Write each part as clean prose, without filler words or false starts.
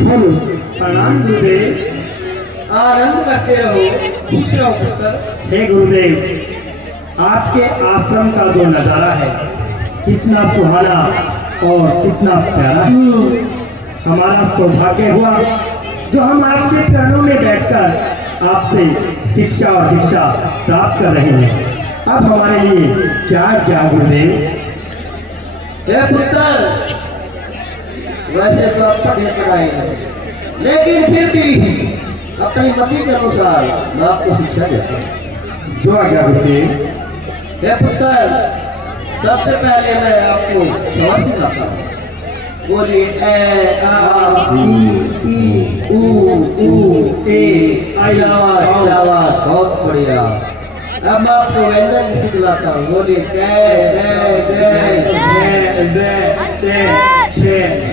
बोलो। प्रणाम गुरुदेव। आनंद करते रहो, खुश रहो पुत्र। हे गुरुदेव, आपके आश्रम का जो नजारा है कितना सुहाना और कितना प्यारा है। हमारा सौभाग्य हुआ जो हम आपके चरणों में बैठकर आपसे शिक्षा और दीक्षा प्राप्त कर रहे हैं। अब हमारे लिए क्या क्या गुरुदेव? हे पुत्र, वैसे तो आप पढ़े पढ़ाए हैं, लेकिन फिर भी अपनी मति के अनुसार मैं आपको शिक्षा देता हूँ। जो आज्ञा गुरुदेव। हे पुत्र, सबसे पहले मैं आपको स्वर सिखाता हूँ। बोलिए ए आ ई ऊ ए। शाबाश शाबाश, बहुत बढ़िया। अब मैं आपको व्यंजन सिखलाता हूँ। बोलिए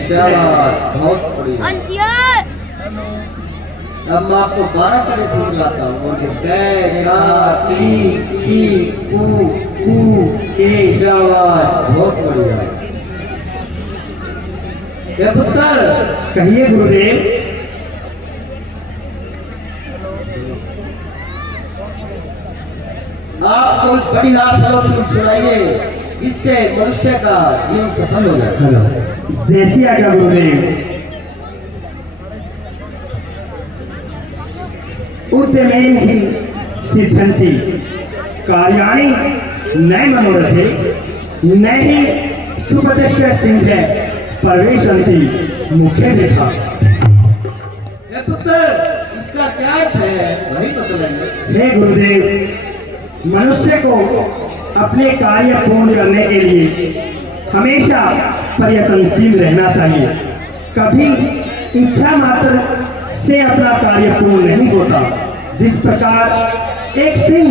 शाबाश, बहुत बढ़िया। अब मैं आपको 12 तरह से सिखलाता हूँ। बोलिए ऊ ए। शाबाश, बहुत बढ़िया। ये पुत्र, कहिए गुरुदेव। आप कोई बढ़िया श्लोक सुनाइए जिससे मनुष्य का जीवन सफल हो जाए। हेलो, जैसी आज्ञा गुरुदेव। उद्यमेन ही सिद्धंति कार्याणि न मनोरथे न ही सुपदस्य सिंह प्रवेशंति मुखे देखा। ये पुत्र, इसका क्या अर्थ है वही बतलाइए। हे गुरुदेव, मनुष्य को अपने कार्य पूर्ण करने के लिए हमेशा प्रयत्नशील रहना चाहिए। कभी इच्छा मात्र से अपना कार्य पूर्ण नहीं होता। जिस प्रकार एक सिंह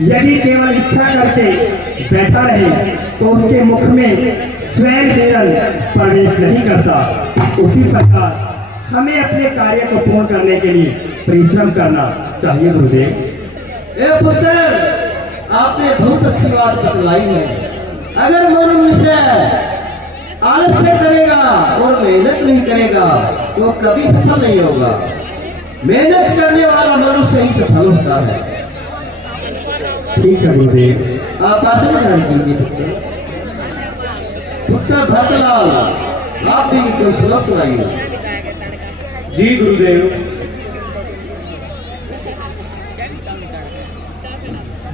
यदि केवल इच्छा करके बैठा रहे तो उसके मुख में स्वयं हिरण प्रवेश नहीं करता, उसी प्रकार हमें अपने कार्य को पूर्ण करने के लिए परिश्रम करना चाहिए गुरुदेव। ए पुत्र, आपने बहुत अच्छी बात बतलाई है। अगर मनुष्य आलस्य करेगा और मेहनत नहीं करेगा तो कभी सफल नहीं होगा। मेहनत करने वाला मनुष्य ही सफल होता है। ठीक है गुरुदेव। आप आसन ग्रहण कीजिए। पुत्र भरतलाल, आप भी कोई श्लोक सुनाइए। जी गुरुदेव।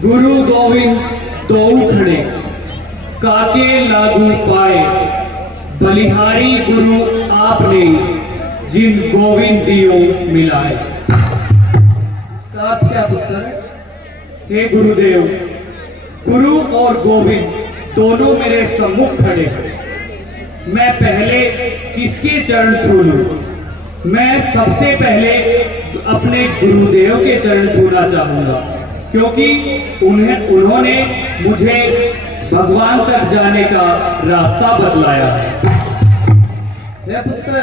गुरु गोविंद दो खड़े काके लागू पाए, बलिहारी गुरु आपने जिन गोविंद दियो मिलाए। इसका अर्थ क्या पुत्र? हे गुरुदेव, गुरु और गोविंद दोनों मेरे सम्मुख खड़े हैं। मैं पहले किसके चरण छू लूं? मैं सबसे पहले अपने गुरुदेव के चरण छूना चाहूंगा, क्योंकि उन्होंने मुझे भगवान तक जाने का रास्ता बतलाया है। हे पुत्र,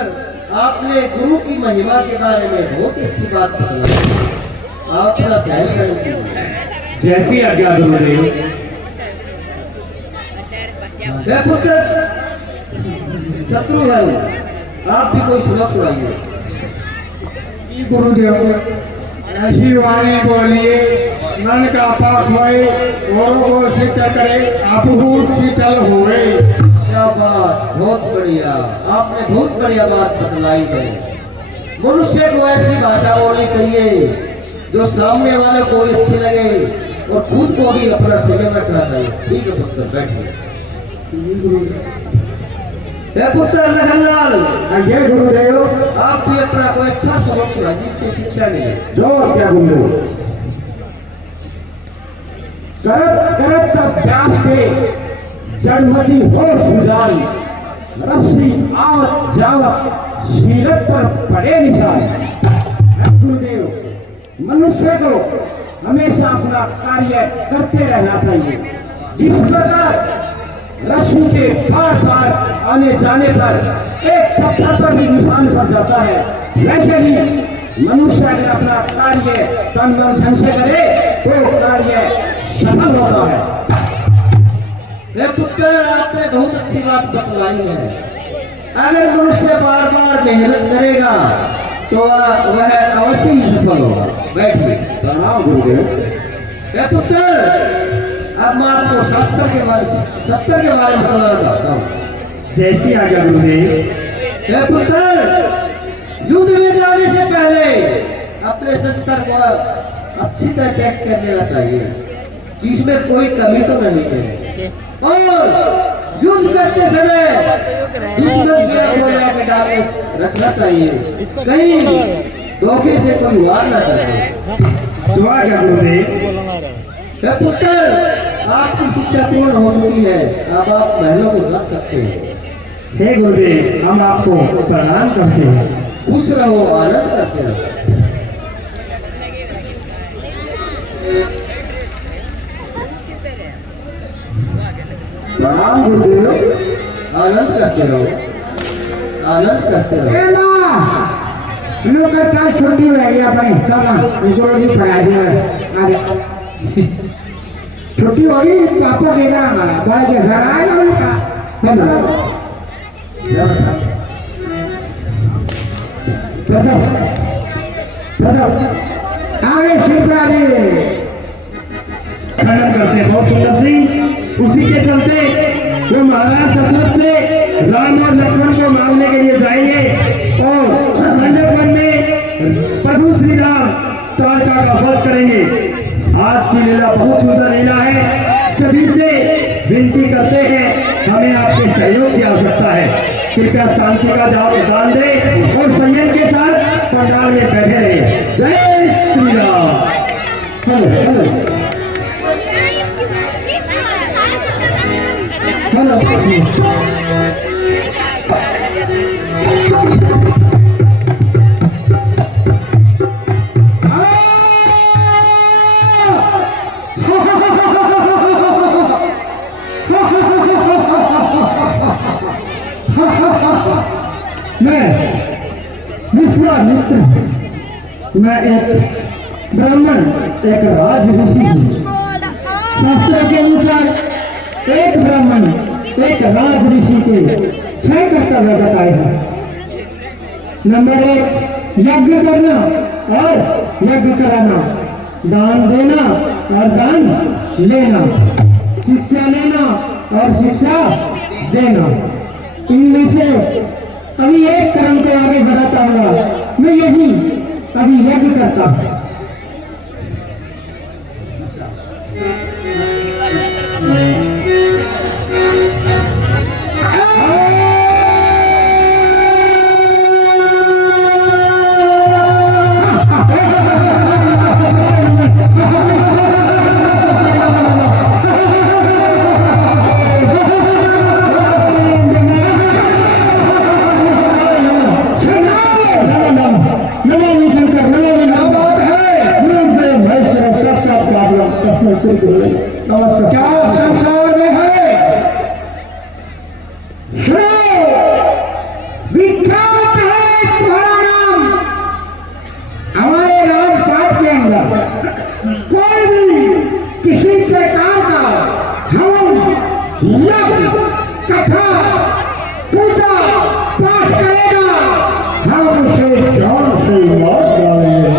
आपने गुरु की महिमा के बारे में बहुत ही अच्छी बात बताई। आप थोड़ा सहन कीजिए। जैसी आज्ञा गुरुदेव। हे पुत्र शत्रुघ्न, आप भी कोई श्लोक सुनाइए। गुरुदेव, ऐसी वाणी बोलिए मन का पाप होए, औरों को शीतल करे, आप शीतल होए। शाबाश, बहुत बढ़िया। आपने बहुत बढ़िया बात बतलाई है। मनुष्य को ऐसी भाषा बोलनी चाहिए जो सामने वाले को भी अच्छी लगे और खुद को भी अपना संयम रखना चाहिए। ठीक है पुत्र, बैठिए। हे पुत्र लखनलाल, जय गुरुदेव। आप भी अपना कोई अच्छा श्लोक सुनाइए जिससे शिक्षा मिले। जो क्या गुरुदेव। करत करत अभ्यास के जड़मती हो सुजान, रस्सी आवत जावत शीलत पर पड़े निशान। गुरुदेव, मनुष्य को हमेशा अपना कार्य करते रहना चाहिए। जिस प्रकार रस्सी के बार बार आने जाने पर एक पत्थर पर भी निशान पड़ जाता है, वैसे ही मनुष्य अगर अपना कार्य तन मन धन से करे तो कार्य सफल होता है। हे पुत्र, आपने बहुत अच्छी बात बतलाई है। अगर मनुष्य बार बार मेहनत करेगा तो वह अवश्य ही सफल होगा। बैठिए। प्रणाम गुरुदेव। ए पुत्र, अब मैं आपको शस्त्र के बारे में बताना चाहता हूँ। जैसी आज्ञा गुरुदेव। ए पुत्र, युद्ध में जाने से पहले अपने शस्त्र को अच्छी तरह चेक कर लेना चाहिए कि इसमें कोई कमी तो नहीं है, और युद्ध करते समय दुश्मन की गोलियां के डाले रखना चाहिए, कहीं धोखे से कोई वार न करे। तो आज्ञा गुरुदेव। ए पुत्र, आपकी शिक्षा पूर्ण हो चुकी है, अब आप महलों को जा सकते हैं। हे गुरुदेव, हम आपको प्रणाम करते हैं। खुश रहो, आनंद करते रहो। प्रणाम गुरुदेव। आनंद करते रहो, आनंद करते रहो। ए ना इनको का क्या छुट्टी हो गई अपनी चलना इनको भी पढ़ा दिया आगे छुट्टी हो गई पापा दे रहा हमारा बड़ा के घर आए उनका चलो आगे शिवराजी खंडन करते हैं बहुत सुंदर सिंह। उसी के चलते वो महाराज दशरथ से राम और लक्ष्मण को मांगने के लिए जाएंगे और मंडप वन में प्रभु श्री राम तारका का वध करेंगे। आज की लीला बहुत सुंदर लीला है। सभी से विनती करते हैं, हमें आपके सहयोग की आवश्यकता है। कृपया शांति का दान दे और संयम के साथ पंडाल में बैठे रहे। जय श्री राम। मैं विश्वामित्र, मैं एक ब्राह्मण, एक राज ऋषि हूँ। शास्त्रों के अनुसार एक ब्राह्मण एक राज ऋषि के 6 कर्तव्य बताए हैं। नंबर 1 यज्ञ करना और यज्ञ कराना, दान देना और दान लेना, शिक्षा लेना और शिक्षा देना। इनमें से अभी एक कर्म को आगे बढ़ाता हुआ मैं यही अभी यज्ञ करता हूँ। क्या संसार में है विख्यात है तुम्हारा नाम। हमारे राजपाट के अंदर कोई भी किसी प्रकार का हवन यज्ञ कथा पूजा पाठ करेगा, हम उसे जान से मार डालेंगे।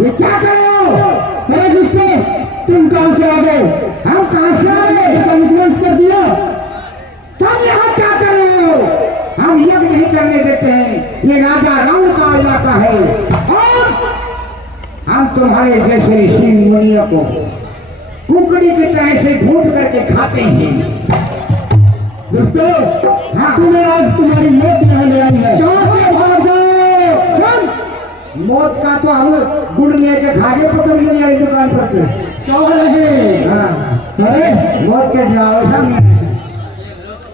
ये क्या करो? मेरे गुस्से, तुम कहां से आ गए? हम कहां से आ गए? इन्फ्लुएंस कर दिया। तुम यहाँ क्या कर रहे हो? हम यज्ञ नहीं करने देते हैं, ये राजा रावण का इलाका है और हम तुम्हारे जैसे ऋषि मुनियों को कुकड़ी की तरह से ढूंढ करके खाते हैं। दोस्तों, हाँ तुम्हें आज तुम्हारी मौत यहाँ ले आई है। मौत का तो हम गुड़ लेके खागे पकड़ नहीं आई दुकान पर से क्यों नहीं? हाँ अरे मौत के ड्राइवर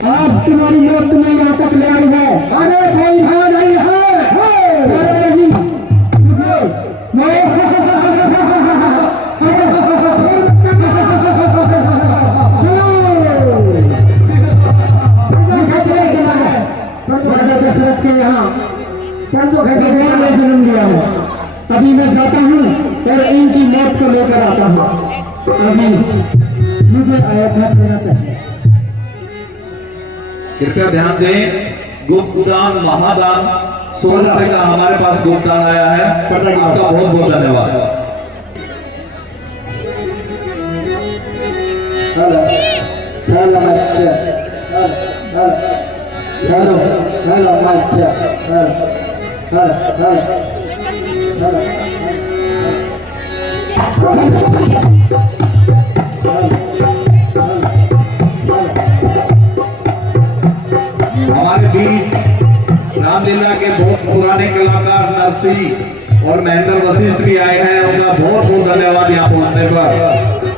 आज तुम्हारी मौत तुम्हें यहाँ तक ले आई है। अरे कोई भाग नहीं है। दशरथ के यहाँ परसों भगवान ने जन्म दिया है। अभी मैं जाता हूँ और इनकी मौत को लेकर आता हूँ। अभी मुझे अयोध्या जाना चाहिए। कृपया ध्यान दें, गुप्तदान महादान 100 रुपए का हमारे पास गुप्तदान आया है। आपका बहुत बहुत धन्यवाद। हेलो हेलो अच्छा हेलो हेलो अच्छा हेलो हेलो हमारे बीच रामलीला के बहुत पुराने कलाकार नरसी और महेंद्र वशिष्ठ भी आए हैं। उनका बहुत बहुत धन्यवाद। यहाँ पहुंचने पर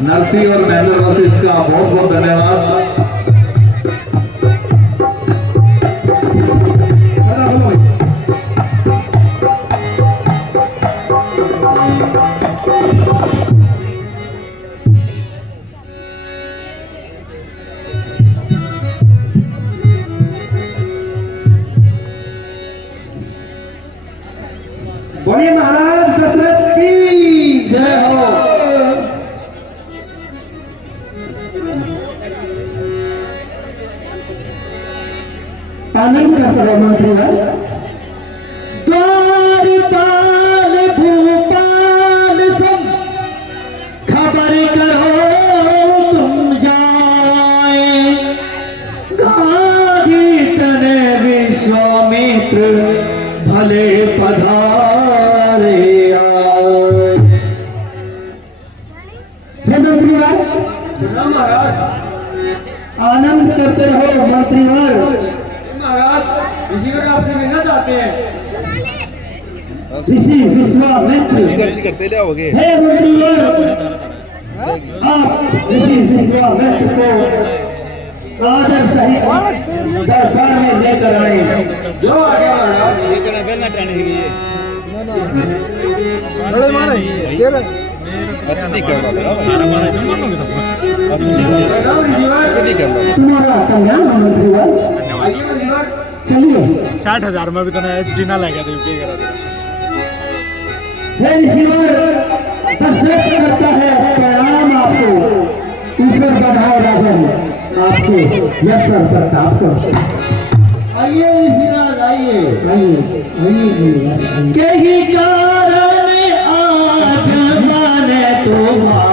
नरसी और महेंद्र वशिष्ठ का बहुत बहुत धन्यवाद। बोलिए महाराज दशरथ की जय हो। आनंद का करो मंत्री द्वारपाल भूपाल सब खबर करो तुम जाए। गाधी तने विश्वामित्र भले पधारे आए। आनंद करते रहो मंत्रीवर। महाराज ऋषिगण आपसे मिलना चाहते हैं। ऋषि विश्वामित्र हे मंत्रीवर, आप ऋषि विश्वामित्र को आदर सहित दरबार में लेकर आए। जो आ गया महाराज। प्रणाम ऋषिवर। तुम्हारा कल्याण हो मंत्रीवर। आइए ऋषिवर। चलिए। 60,000 में भी तो ना एचडी ना लगा तो यूपी करा। हे ऋषिवर, दशरथ करता है प्रणाम आपको। ईश्वर बढ़ाओ राजन आपको यशर प्रताप को। आइए ऋषिराज आइए। आइए आइए। कहीं कारण आज माने तुम्हारा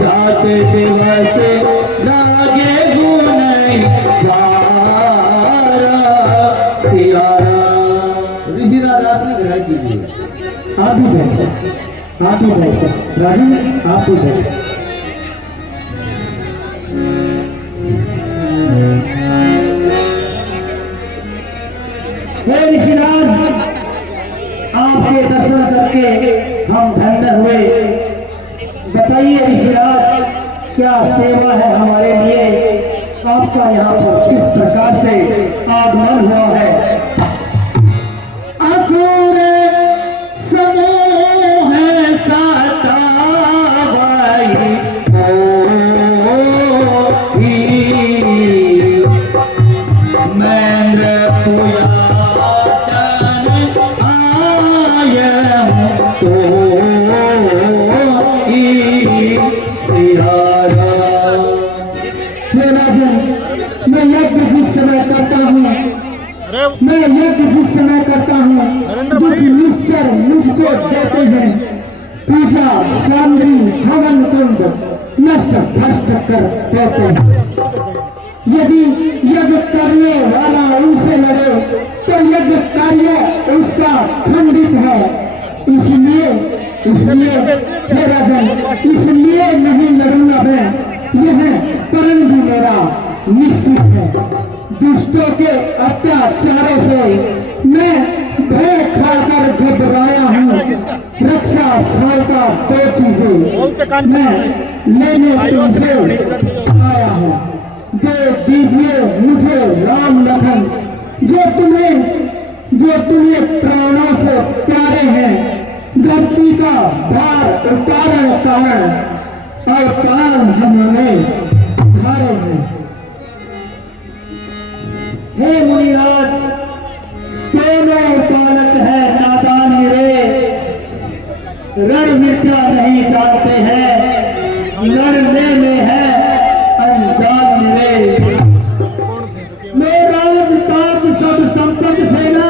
जाते दिवस लागे गुण ऋषिराज आसन ग्रहण कीजिए। आप भी बैठो, आप भी बैठो राजन, आप भी बैठो। हे ऋषिराज, आपके दर्शन करके हम धन्य हुए। बताइए ऋषिराज, क्या सेवा है हमारे लिए? आपका यहाँ पर किस प्रकार से आगमन हुआ है? असुर समूह सतावई मैंने मैं यज्ञ जिस समय करता हूँ, मैं यज्ञ जिस समय करता हूँ, दुख निश्चर मुझको देते हैं। पूजा सामग्री हवन कुंड नष्ट भ्रष्ट कर देते हैं। यदि यज्ञ करने वाला उनसे लड़े तो यज्ञ कार्य उसका खंडित है। इसलिए हे राजन, इसलिए नहीं लड़ूंगा मैं। यह करण भी मेरा निश्चित है। दुष्टों के अत्याचारों से मैं भय खाकर घबराया हूँ। रक्षा सहायता दो चीजें मैं लेने तुमसे आया हूँ। दे दीजिए मुझे राम लखन, जो तुम्हें प्राणों से प्यारे हैं। धरती का भार उतारण कारण और प्राण जिन्होंने धारे हैं। हे मुनिराज, दोनों बालक है नादान मेरे, रण विद्या नहीं जानते हैं, लड़ने में है अनजान मेरे। मैं राजकाज सब संपत्ति सेना,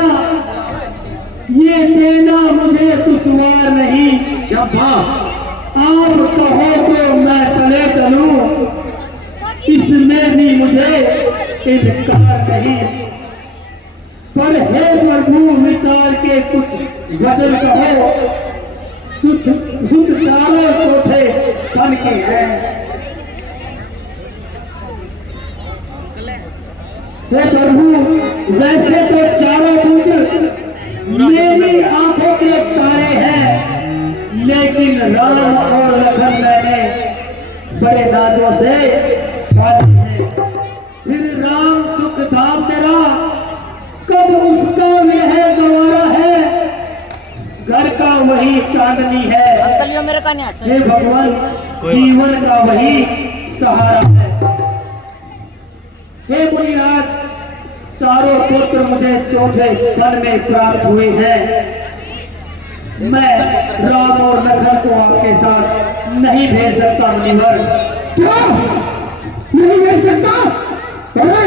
ये देना मुझे दुश्वार नहीं। शाबाश। आप कहो तो मैं चले चलूं, इसमें भी मुझे इनकार नहीं। पर हे प्रभु, विचार के कुछ वचन कहो, शुद्ध चारों चौथे बन के हैं। हे प्रभु, वैसे तो चारों पुत्र मेरी आंखों के तारे हैं, लेकिन राम और लखन मैंने बड़े नाजों से पाले हैं। फिर राम सुख धाम तेरा कब उसका यह गवारा है, घर का वही चांदनी है। हे भगवान, जीवन का वही सहारा है। हे मुनिराज, चारों पुत्र मुझे चौथे वन में प्राप्त हुए हैं। मैं राम और लखन को आपके साथ नहीं भेज सकता मुनिवर। क्या नहीं भेज सकता? अरे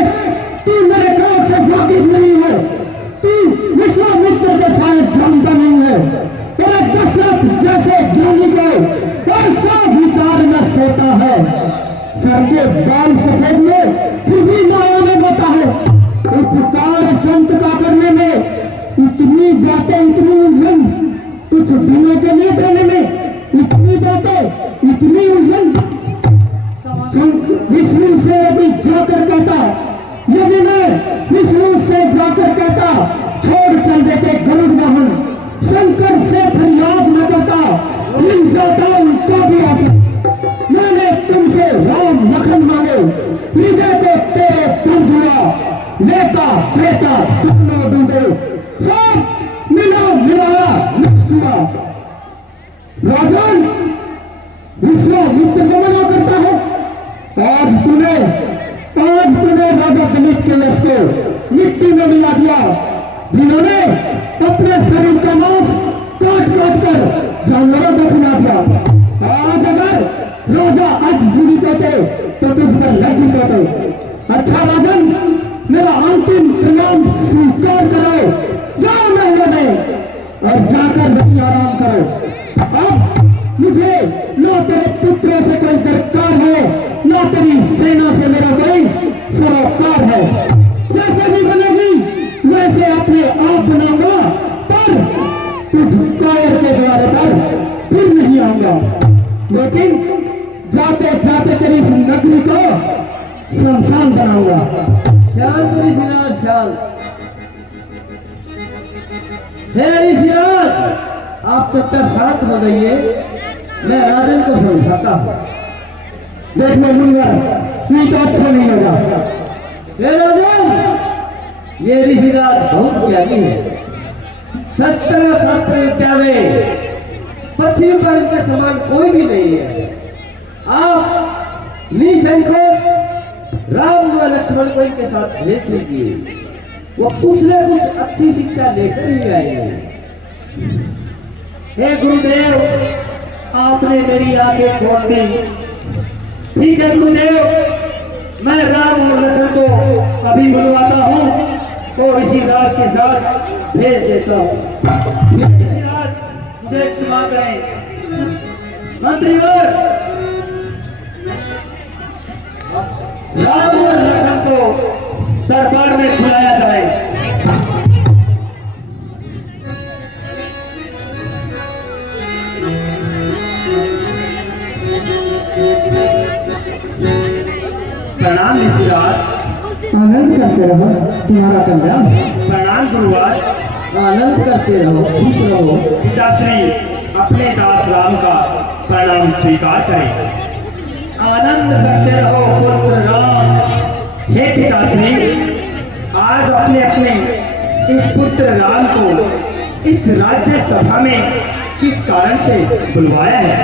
तू मेरे काम से वाकिफ नहीं है, तू विश्वामित्र के साथ जानता नहीं है। अरे दशरथ जैसे ज्ञानी को ऐसा विचार न सोता है, सर के बाल सफेद में फिर भी माया में बता है। उपकार संत का करने में इतनी बातें, इतनी उलझन, कुछ दिनों के लिए देने में इतनी बातें, इतनी उलझन। विष्णु से यदि जाकर कहता, यदि मैं विष्णु से जाकर कहता छोड़ चल देते गरुड़ वाहन, शंकर से फरियाद न करता, मिल जाता उनका भी आसन। मैंने तुमसे राम लखन मांगे, हृदय को तेरे दर्द हुआ, नेता बेटा दोनों ढूंढे, सब मिला मिलाया मिक्स हुआ। राजन, विश्वामित्र को मना करता है। आज तूने राजा दिलीप के यश को मिट्टी में मिला दिया, जिन्होंने अपने शरीर का मांस काट काट कर जानवरों को खिला दिया। आज अगर राजा आज जीवित होते तो तुझ पर लज्जित होते। अच्छा राजन, मेरा अंतिम परिणाम स्वीकार करो, जाओ महलों में और जाकर वहीं आराम करो। अब मुझे न तेरे पुत्रों से कोई दरकार है, न तेरी सेना से मेरा कोई सरोकार है। जैसे भी बनेगी वैसे अपने आप बनाऊंगा, पर तुझ कायर के द्वारे पर फिर नहीं आऊंगा। लेकिन जाते जाते तेरी इस नगरी को शमशान बनाऊंगा। शांत ऋषिराज, शांत। हे ऋषिराज, आप जब तक शांत हो जाइए, मैं राजन को समझाता हूँ। देख लो मुनिवर, नहीं तो अच्छा नहीं होगा। हे राजन, ये ऋषिराज बहुत ज्ञानी है। शस्त्र और शस्त्र विद्या में पृथ्वी पर इनके समान कोई भी नहीं है। आप निसंकोच राम व लक्ष्मण को इनके साथ भेज दीजिए, वो कुछ न कुछ अच्छी शिक्षा लेकर ही आएंगे। हे गुरुदेव, आपने मेरी आंखें खोल दी। ठीक है गुरुदेव, मैं राम और लखन को अभी बुलवाता हूँ और ऋषिराज के साथ भेज देता हूँ। ऋषिराज, मुझे क्षमा करें। मंत्रीवर, राम और लखन को दरबार में बुलाया जाए। प्रणाम ऋषिराज। आनंद करते रहो, तुम्हारा कल्याण। प्रणाम गुरुवार। आनंद करते रहो, खुश रहो। पिताश्री, अपने दास राम का प्रणाम स्वीकार करें। आनंद करते रहो पुत्र राम। हे पिताश्री, आज अपने अपने इस पुत्र राम को इस राज्य सभा में किस कारण से बुलवाया है?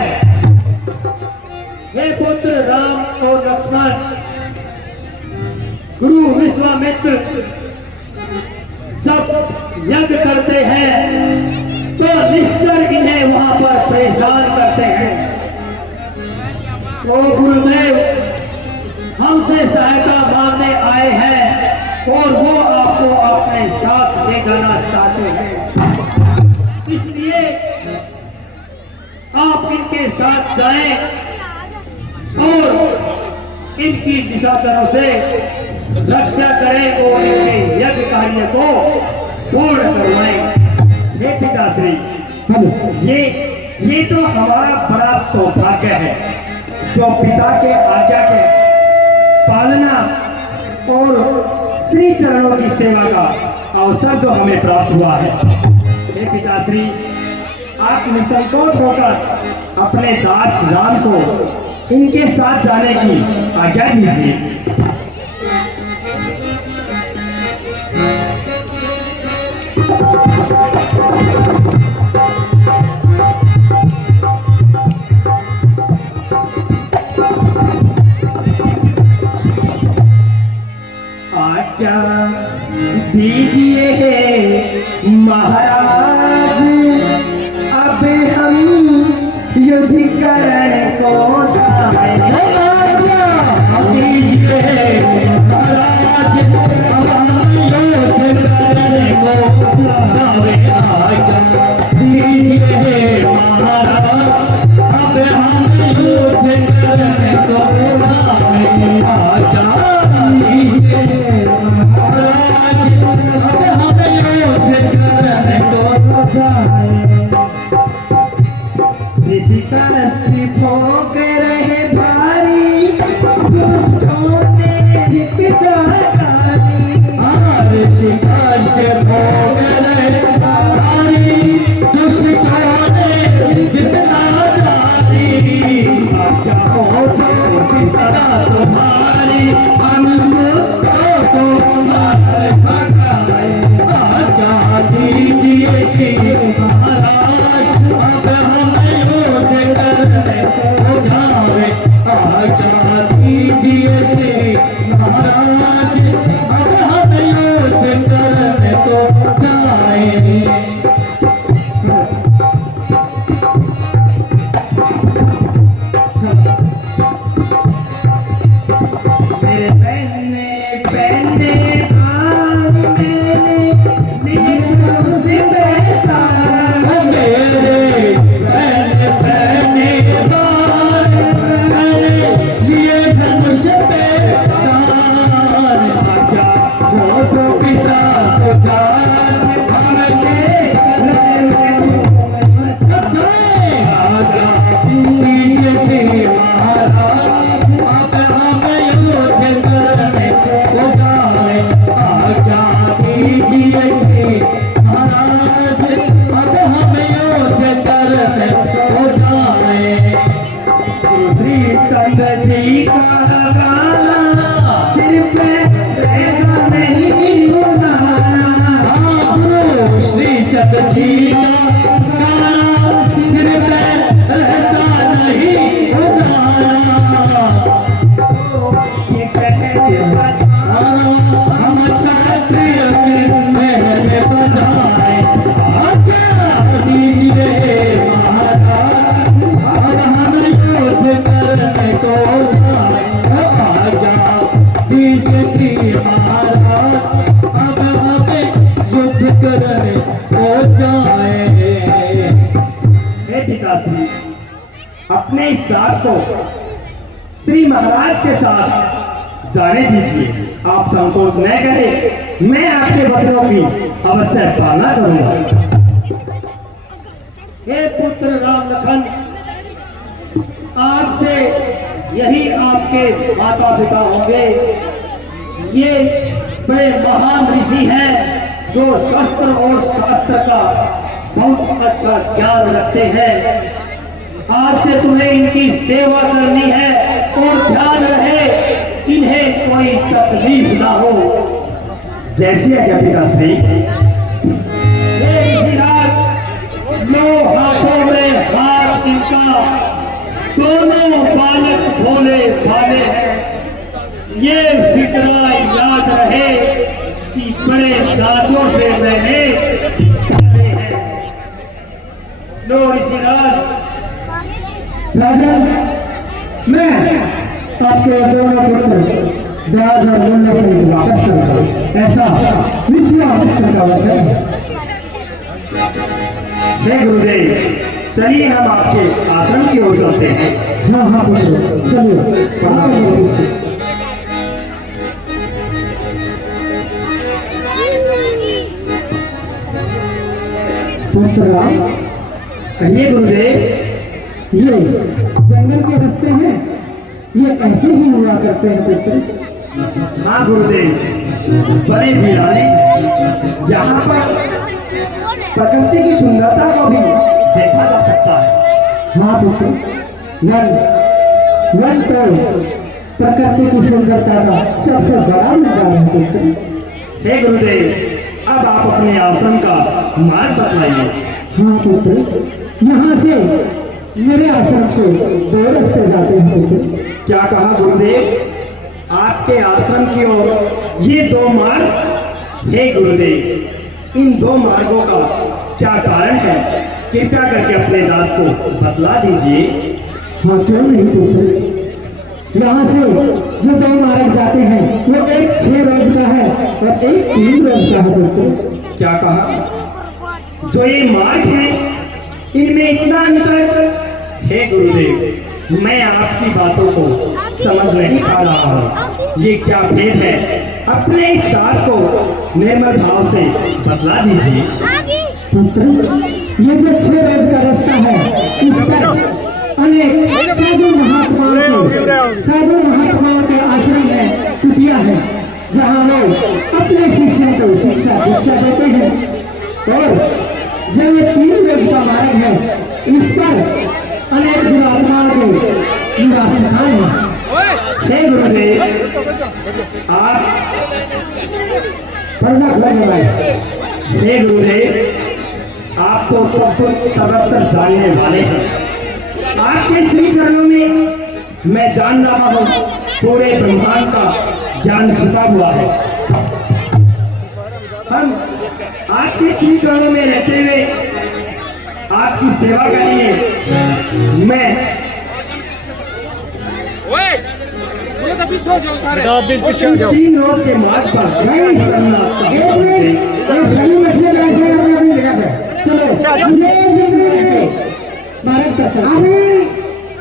हे पुत्र राम और लक्ष्मण, गुरु विश्वामित्र जब यज्ञ करते हैं तो निश्चर इन्हें वहां पर परेशान करते हैं। वो गुरुदेव हमसे सहायता मांगने आए हैं और वो आपको अपने साथ ले जाना चाहते हैं, इसलिए आप इनके साथ जाएं और इनकी निशाचरों से रक्षा करें और इनके यज्ञ कार्य को पूर्ण करवाएं। हे पिताश्री, ये तो हमारा बड़ा सौभाग्य है जो पिता के आज्ञा के पालना और श्री चरणों की सेवा का अवसर जो हमें प्राप्त हुआ है। हे पिताश्री, आप निसंकोच होकर अपने दास राम को इनके साथ जाने की आज्ञा दीजिए। आज्ञा दीजिए महाराज, अब हम युद्ध करने को जाएं। आज्ञा दीजिए महाराज, अब हम युद्ध करने को जाएं। आज्ञा दीजिए महाराज, अब हम युद्ध करने को जाएं। आज्ञा भोग रहे भारी, दुष्टों ने भी पिता डाली। कष्ट भोग रहे भारी, दुष्टों ने भी पिता डाली। आज्ञा हो जो पिता तुम्हारी, हम दुष्टों को मार भगाए। आज्ञा दीजिए श्री महाराज, अब हमें युद्ध करने को जाए। आज्ञा दीजिए श्री महाराज, अब हमें युद्ध करने को जाए। मेरे पहने पहने प्राण मैंने लिए धनुष बेटा। मेरे पहने पहने प्राण मैंने लिए धनुष बेटा। आज्ञा हो जो पिता सुजान, हमने आज्ञा दीजिए श्री महाराज, अब हमें युद्ध करने को जाए। आज्ञा दीजिए श्री महाराज, अब हमें युद्ध करने को जाए। श्री चंद्र जी का गाना सिर पे रहना नहीं उतारा। श्री चंद्र जी का गाना सिर पे रहता नहीं उतारा। तो ये कहते हम क्षत्रिय पहले बजाए। आज्ञा दीजिए महाराज, अब हम युद्ध करने को जाए। आज्ञा दीजिए श्री महाराज, अब हमें युद्ध करने को जाए। हे पिताश्री, अपने इस दास को श्री महाराज के साथ जाने दीजिए। आप संकोच न करें, मैं आपके वचनों की अवश्य पालना करूंगा। हे पुत्र राम लखन, आज से यही आपके माता पिता होंगे। ये बड़े महान ऋषि हैं जो शस्त्र और शास्त्र का बहुत अच्छा ज्ञान रखते हैं। आज से तुम्हें इनकी सेवा करनी है और ध्यान रहे इन्हें कोई तकलीफ ना हो। जैसी आज्ञा पिताश्री। हे ऋषिराज, लो हाथों में हाथ इनका, दोनों बालक भोले भाले हैं। ये फिक्रा याद रहे कि बड़े दांतों से राजन, मैं आपके दोनों पुत्र ब्याज और मूल्य सहित वापस करता, ऐसा निचला पुत्र का वचन है। हे गुरुदेव, चलिए हम आपके आश्रम की ओर चलते हैं। हाँ हाँ पुत्र, चलिए पढ़ा मेरे पीछे। पुत्र राम, कहिए गुरुदेव। ये जंगल के रास्ते हैं, ये ऐसे ही हुआ करते हैं पुत्र। हाँ गुरुदेव, बड़े वीराने हैं। यहाँ पर प्रकृति की सुंदरता को भी देखा जा सकता है। हाँ पुत्र, वन तो प्रकृति की सुंदरता का सबसे बड़ा नजारा है पुत्र। हे गुरुदेव, अब आप अपने आश्रम का मार्ग बतलाइए। हाँ पुत्र, यहाँ से मेरे आश्रम से 2 रास्ते जाते हैं पुत्र। क्या कहा गुरुदेव? आपके आश्रम की ओर ये 2 मार्ग? हे गुरुदेव, इन 2 मार्गों का क्या कारण है? कृपया करके अपने दास को बतला दीजिए। हाँ क्यों नहीं पुत्र, यहाँ से जो 2 मार्ग जाते हैं वो एक 6 रोज का है और एक 3 रोज का है पुत्र। क्या कहा? जो ये मार्ग है, इनमें इतना अंतर? हे गुरुदेव, मैं आपकी बातों को समझ नहीं पा रहा हूँ। ये क्या भेद है? अपने इस दास को निर्मल भाव से बतला दीजिए। पुत्र, ये जो 6 रोज का रास्ता है, इस पर अनेक साधु महात्माओं के आश्रम है, कुटिया है, जहाँ लोग अपने शिष्यों को शिक्षा दीक्षा देते हैं। और जो ये 3 रोज का मार्ग है, इस पर अनेक दुरात्माओं को निवास स्थान है। हे गुरुदेव, आप पढ़ना पड़ेगा भाई। हे गुरुदेव, आप तो सब कुछ सर्वत्र जानने वाले हैं। आपके श्री चरणों में मैं जान रहा हूँ पूरे ब्रह्मांड का ज्ञान छिपा हुआ है। हम आपके श्री चरणों में रहते हुए आपकी सेवा करेंगे। मैं बेटा आप बीच पीछे आ इस जाओ। 3 रोज के मार्ग पर चलना चाहता हूँ।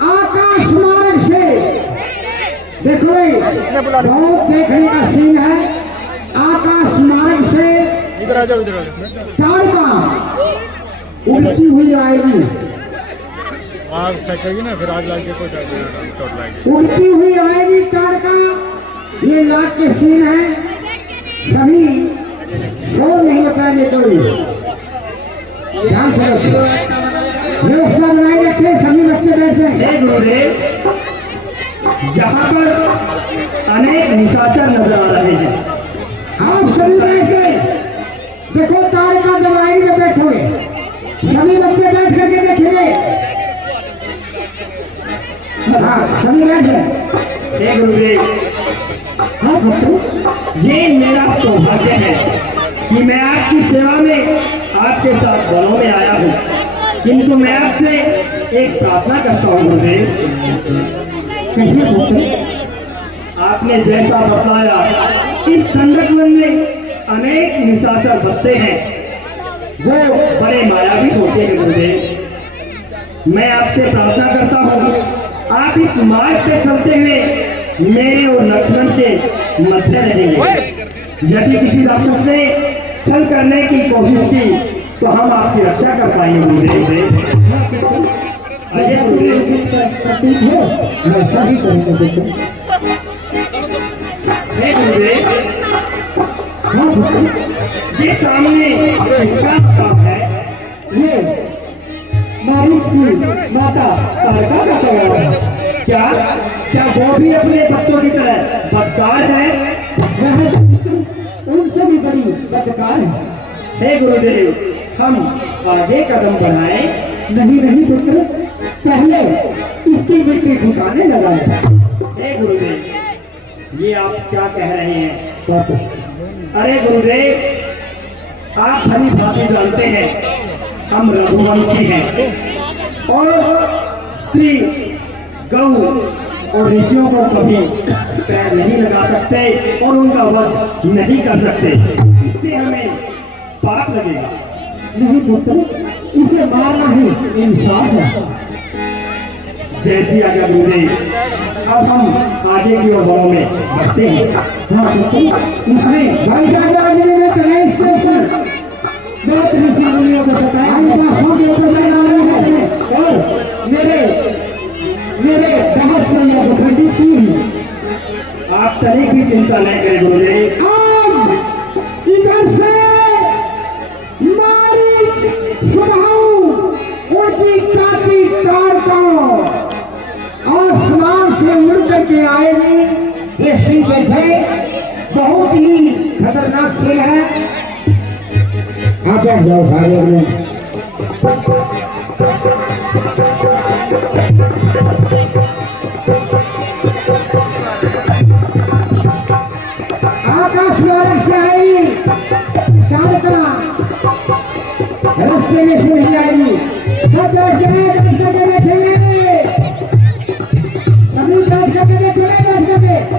आकाश मार्ग से देखो, बहुत देखने का सीन है। आकाश मार्ग से इधर आ जाओ, इधर आ जाओ। ताड़का उड़ती हुई आएगी, वहाँ फेंकेगी ना, फिर आग लग के कोई चोट लगेगी। उड़ती हुई आएगी ताड़का। ये लाख के सीन है, सभी फोन नहीं बताएंगे कोई, ध्यान से रखो। ये उसका बनाए रखे, सभी बच्चे बैठे। हे गुरुदेव, यहाँ पर अनेक निशाचर नजर आ रहे हैं। आप सभी बैठ गए, देखो ताड़का दवाई में बैठोगे, सभी बच्चे बैठ करके देखेंगे। हाँ सभी बैठ गए। हे गुरुदेव, हाँ पुत्र, ये मेरा सौभाग्य है कि मैं आपकी सेवा में आपके साथ वनों में आया हूँ। किंतु मैं आपसे एक प्रार्थना करता हूँ गुरुदेव। कहिए पुत्र। आपने जैसा बताया, इस दंडक वन में अनेक निशाचर बसते हैं, वो बड़े मायावी होते हैं गुरुदेव। मैं आपसे प्रार्थना करता हूँ, आप इस मार्ग पे चलते हुए मेरे और लक्ष्मण के मध्य रहेंगे। यदि किसी राक्षस ने छल करने की कोशिश की तो हम आपकी रक्षा कर पाएंगे गुरुदेव। आइए गुरुदेव। प्रतीक है, वैसा ही करेंगे पुत्र। हे गुरुदेव, हाँ पुत्र, ये सामने किसका काम है? ये मारीच की माता तारका का परिवार है। क्या क्या वो भी अपने बच्चों की तरह बदकार है? वह उनसे भी बड़ी बदकार है। हे गुरुदेव, हम आगे कदम बढ़ाएं। नहीं नहीं पुत्र, पहले इसकी मिट्टी ठिकाने लगाए। हे गुरुदेव, ये आप क्या कह रहे हैं? पुत्र, अरे गुरुदेव, आप भली भांति जानते हैं हम रघुवंशी हैं और स्त्री, गौ और ऋषियों को कभी पैर नहीं लगा सकते और उनका वध नहीं कर सकते। इससे हमें पाप लगेगा। नहीं पुत्र, इसे मारना ही इंसाफ है। जैसी आज्ञा गुरुदेव। अब हम आगे की ओर वनों में बढ़ते हैं। हाँ पुत्र, इसमें भाई राजा जी ने कलेश स्टेशन बहुत ऋषि मुनियों को सताया, और मेरे बहुत सैया को खंडित की है। आप तनिक भी चिंता नहीं करें गुरुदेव। अब इधर से मारी सुनाऊ उनकी काटी काट दो और आसमान से उड़ करके आएंगे। ये सिंह थे, बहुत ही खतरनाक खेल है। आप जाओ सारे में। आकाश द्वार से आई चारका रास्ते में से नहीं आएगी। सब लोग रास्ते के बैठेंगे, सभी रास्ते के बैठेंगे, रास्ते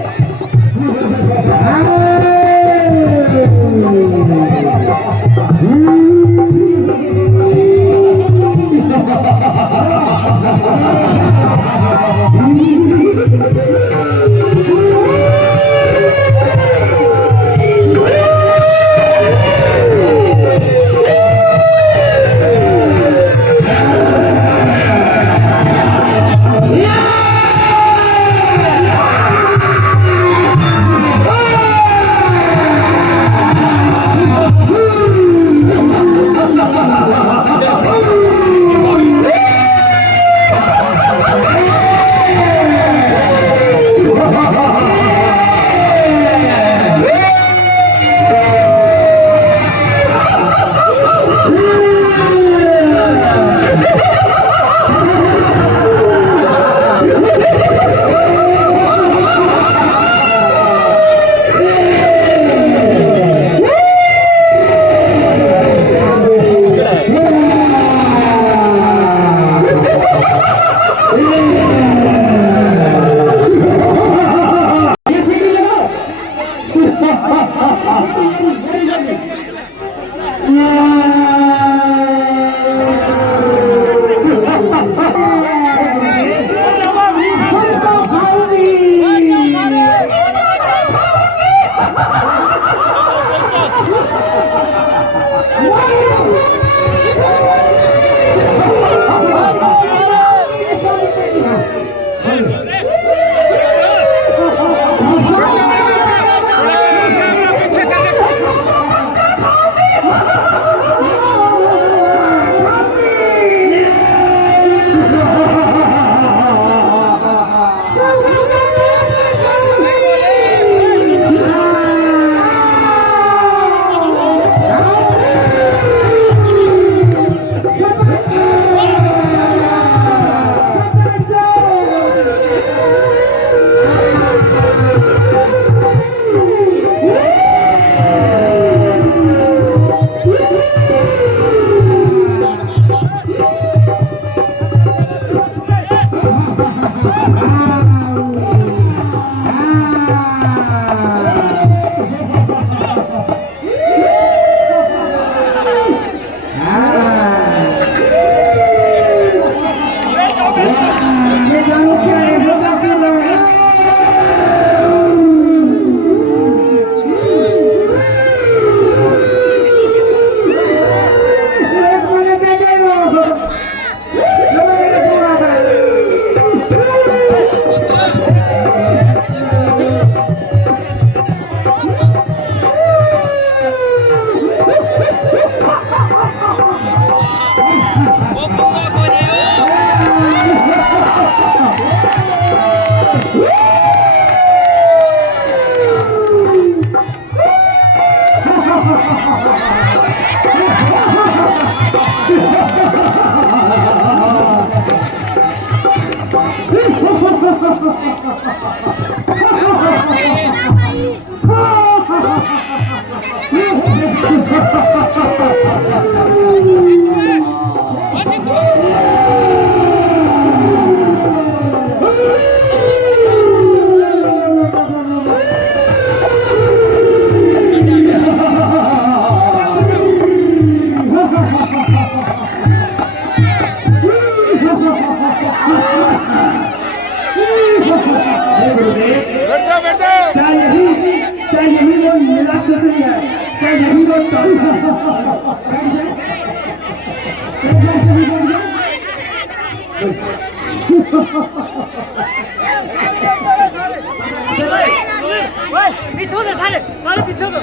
पीछे दे सारे पीछे दो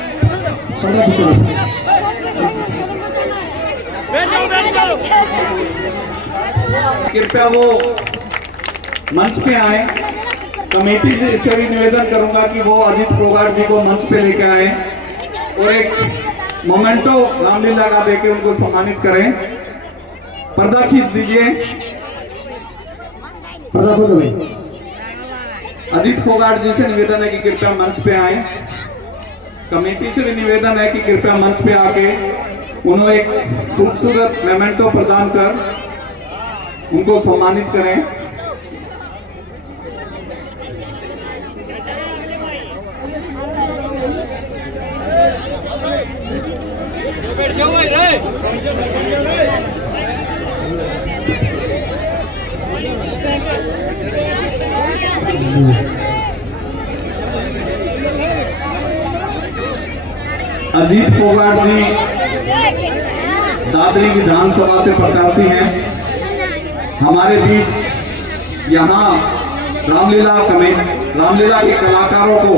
बैठ जाओ कृपया वो मंच पे आए। कमेटी से भी निवेदन करूंगा कि वो अजीत फोगाट जी को मंच पे लेकर आए और एक मोमेंटो रामलीला का देके उनको सम्मानित करें। पर्दा खींच दीजिए। पर्दा खोलो भाई। अजीत फोगाट जी से निवेदन है कि कृपया मंच पे आए। कमेटी से भी निवेदन है कि कृपया मंच पे आके उन्हें एक खूबसूरत मेमेंटो प्रदान कर उनको सम्मानित करें। बैठ जाओ भाई रे अजीत फोगाट जी दादरी विधानसभा से प्रत्याशी हैं। हमारे बीच यहाँ रामलीला के कलाकारों को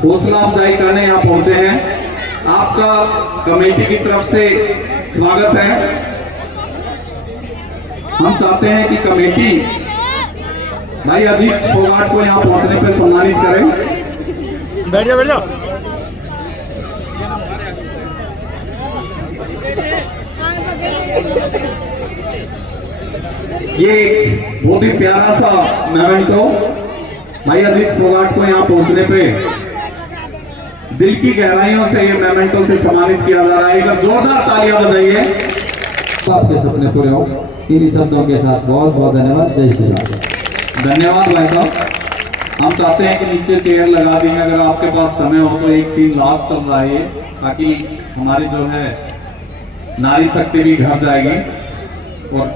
हौसला अफजाई करने यहाँ पहुंचे हैं। आपका कमेटी की तरफ से स्वागत है। हम चाहते हैं कि कमेटी भाई अजीत फोगाट को यहाँ पहुंचने पर सम्मानित करें। बैठ जाओ ये बहुत ही प्यारा सा मेमेंटो भाई अजीत फोगाट को यहाँ पहुंचने पे दिल की गहराइयों से ये मेमेंटो से सम्मानित किया जा रहा है। एक जोरदार तालियां बजाइए। आपके सपने पूरे हो। इन्हीं शब्दों के साथ बहुत बहुत धन्यवाद। जय श्री राम। धन्यवाद भाई साहब। हम चाहते हैं कि नीचे चेयर लगा दी है। अगर आपके पास समय हो तो एक सीन लास्ट चल रहा है ताकि हमारी जो है नारी शक्ति भी घर जाएगी और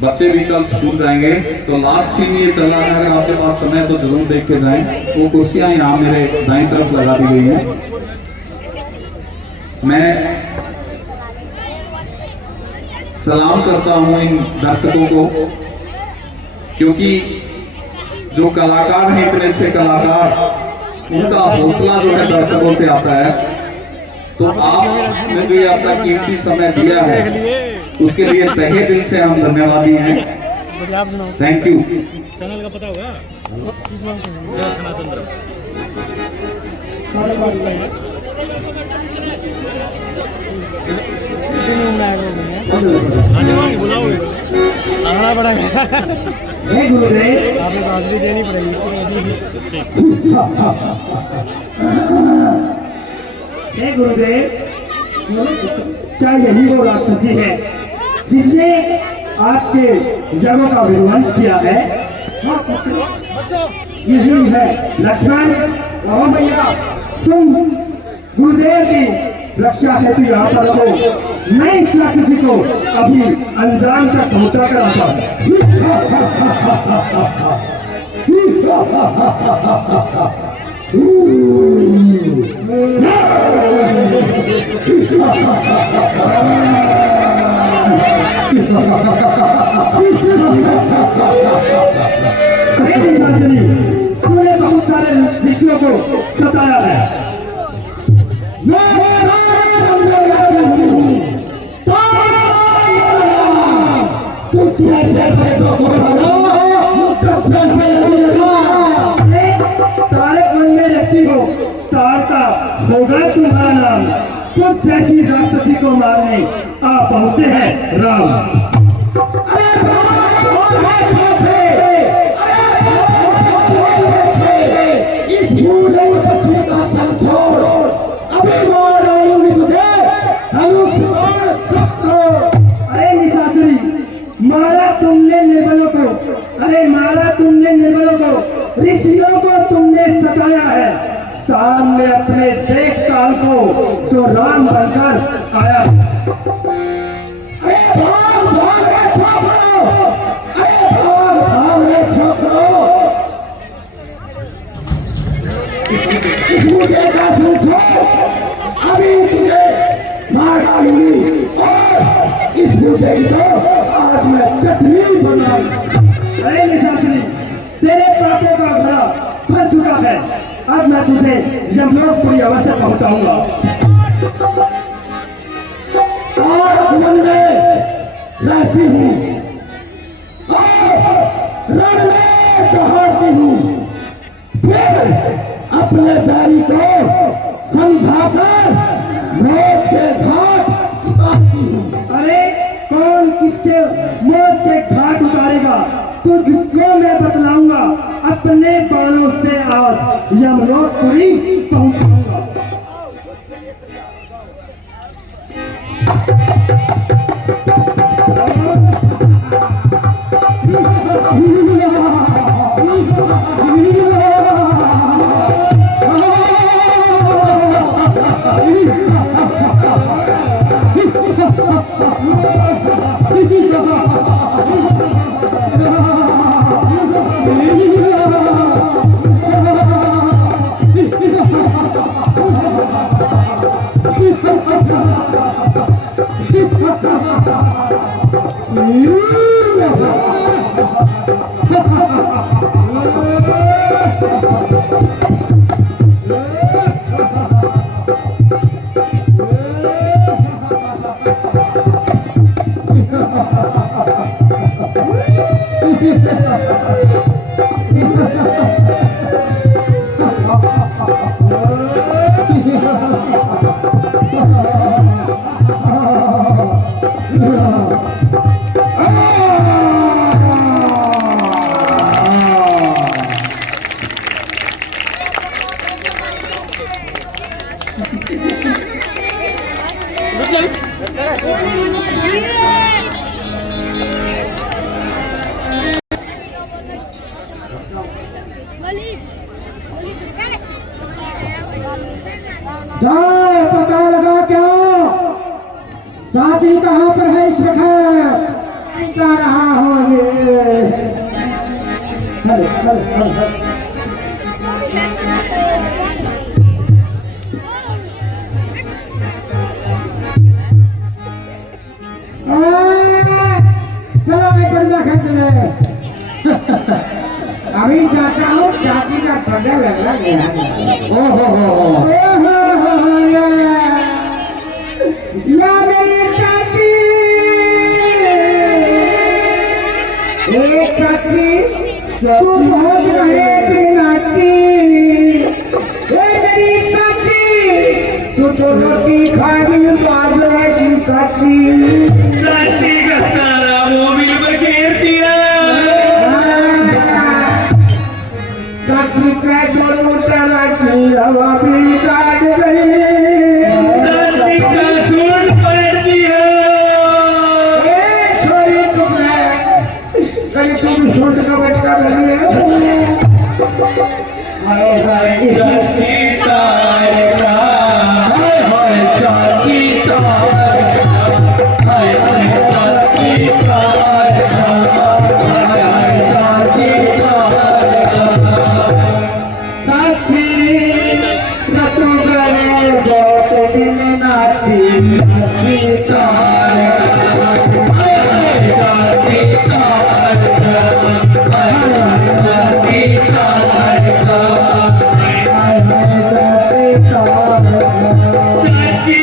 बच्चे भी कल स्कूल जाएंगे। तो लास्ट सीन ये चल रहा है। अगर आपके पास समय तो जरूर देख के जाएं। वो कुर्सियां यहाँ मेरे दाईं तरफ लगा दी गई हैं। मैं सलाम करता हूं इन दर्शकों को क्योंकि जो कलाकार हैं इतने अच्छे कलाकार उनका हौसला जो है दर्शकों से आता है। तो आपने जो ये अपना कीमती समय दिया है उसके लिए तहे दिल से हम धन्यवादी हैं। Thank you. चैनल का पता होगा सनातन धर्म। बुलाओगे आना पड़ेगा। गुरुदेव आपने तो हाजिरी देनी पड़ेगी। हे गुरुदेव, क्या यही वो राक्षसी है जिसने आपके जगहों का विध्वंस किया है? यही है लक्ष्मण। और भैया तुम गुरुदेव की रक्षा हेतु यहाँ पर हो। मैं इस राक्षसी को अभी अंजाम तक पहुंचा कर आता तूने बहुत सारे ऋषियों को सताया है। तारे मन में रहती हो तारता होगा तुम्हारा नाम। तुझ जैसी राक्षसी को मारने आ पहुंचे हैं राम। अरे निशाचरी, मारा तुमने निर्बलों को। अरे मारा तुमने निर्बलों को, ऋषियों को तुमने सताया है। सामने अपने देख काल को जो राम बनकर आया। अरे भाग भाग, अरे भाग होगी और इस बूटे की तो आज मैं चटनी बनाऊंगा। अरे निशाचरी, तेरे पापों का घड़ा भर चुका है। अब मैं तुझे यमलोकपुरी अवश्य पहुंचाऊंगा। और मन में रहती हूँ और रण में दहाड़ती हूँ, फिर अपने बैरी को समझाकर मौत के घाट उतारती हूँ। अरे कौन किसके मौत के घाट उतारेगा तुझको मैं बतलाऊंगा। अपने बाणों से आज यमलोकपुरी पहुंचाऊंगा। चाय पता लगा क्या? चाची कहाँ पर है इस वक्त? क्या रहा हो ये? अरे अरे अरे चलो एक बंदा खर्च ले। अभी जाता हूँ, चाची का ठंडा लग गया। ओहो या मेरी चाची, एक चाची तू बहुत रहे नाची। मेरी चाची तू तो रोटी खाई बाजरे की चाची। चाची का सारा मोबिल बखेर दिया। चाची का जो मोटा की हवा भी काट गई। चाची का सूट पहन दिया। छोरी कहीं तुम सूट का बटका बनी है। चाची तारका, हाय हाय चाची तारका, हाय हाय चाची तारका, हाय हाय चाची तारका। चाची न तू गले बहुत दिन नाची। चाची तारका, हाय हाय चाची तारका, हाय हाय चाची तारका। चाची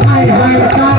हाय हाय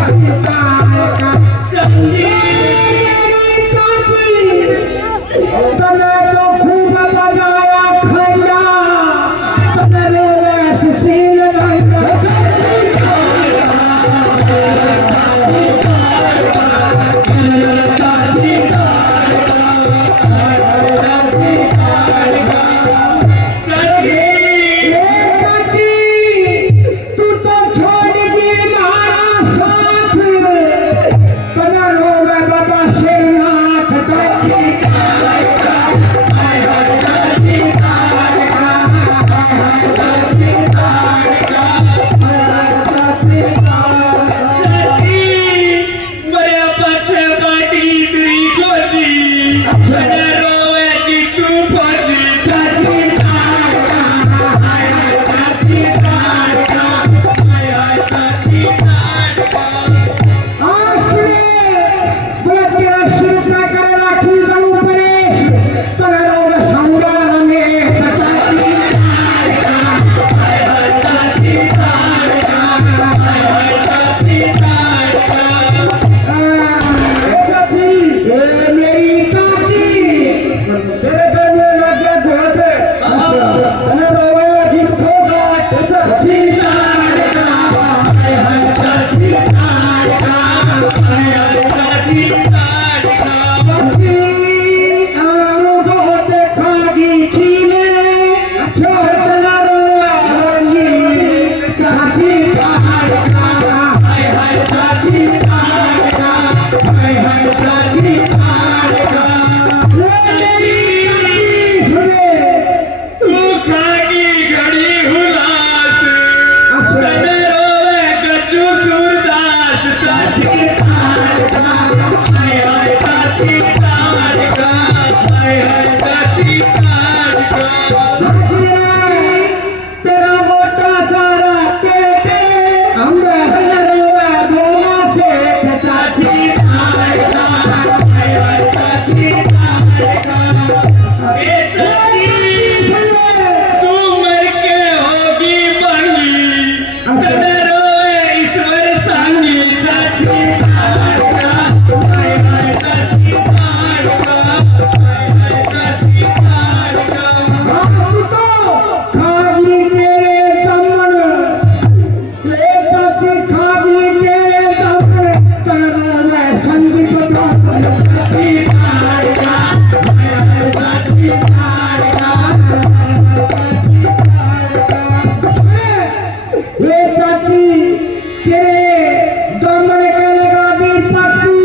तेरे दामन के लगा दी पति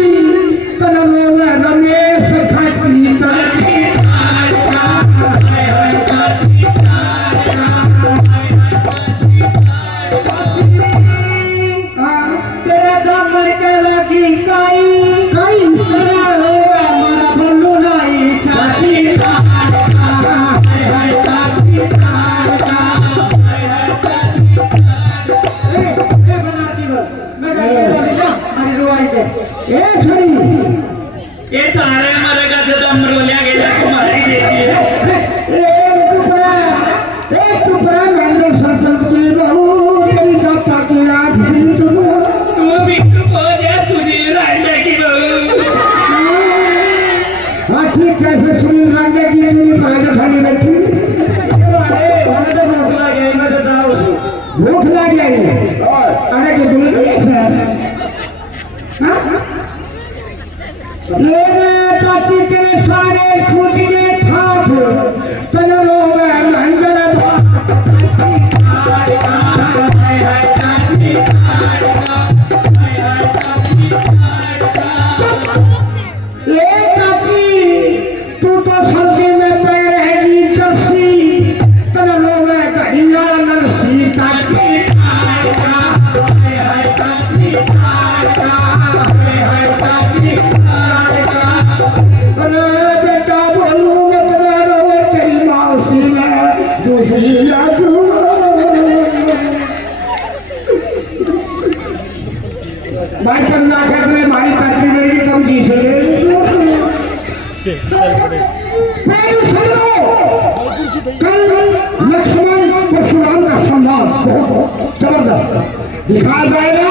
तनमो में रमेश खाती तरसी तेरे दामन के लगी काई हमारा बोलू नहीं चाची ये तारे मरेगा तो तुम रोलिया गेला तुम्हारी बेटी है तू भी तो बहुत है सुनील राजे की बहू कैसे सुनील राजे की भूख लग जाएगी अरे कि ताकि तेरे सारे छूट गए ठाठ तनरो में महंगर तू तो सर्दी में रहेगी जर्सी तनरो में घड़िया नरसी ताकि बेटा बोलूंगा तेरा रोवे तेरी मौसी में दूसरी लाजू भाई करना करने हमारी चाकरी मेरी कम जी से कल लक्ष्मण परशुराम का संवाद बहुत जबरदस्त दिखाया जाएगा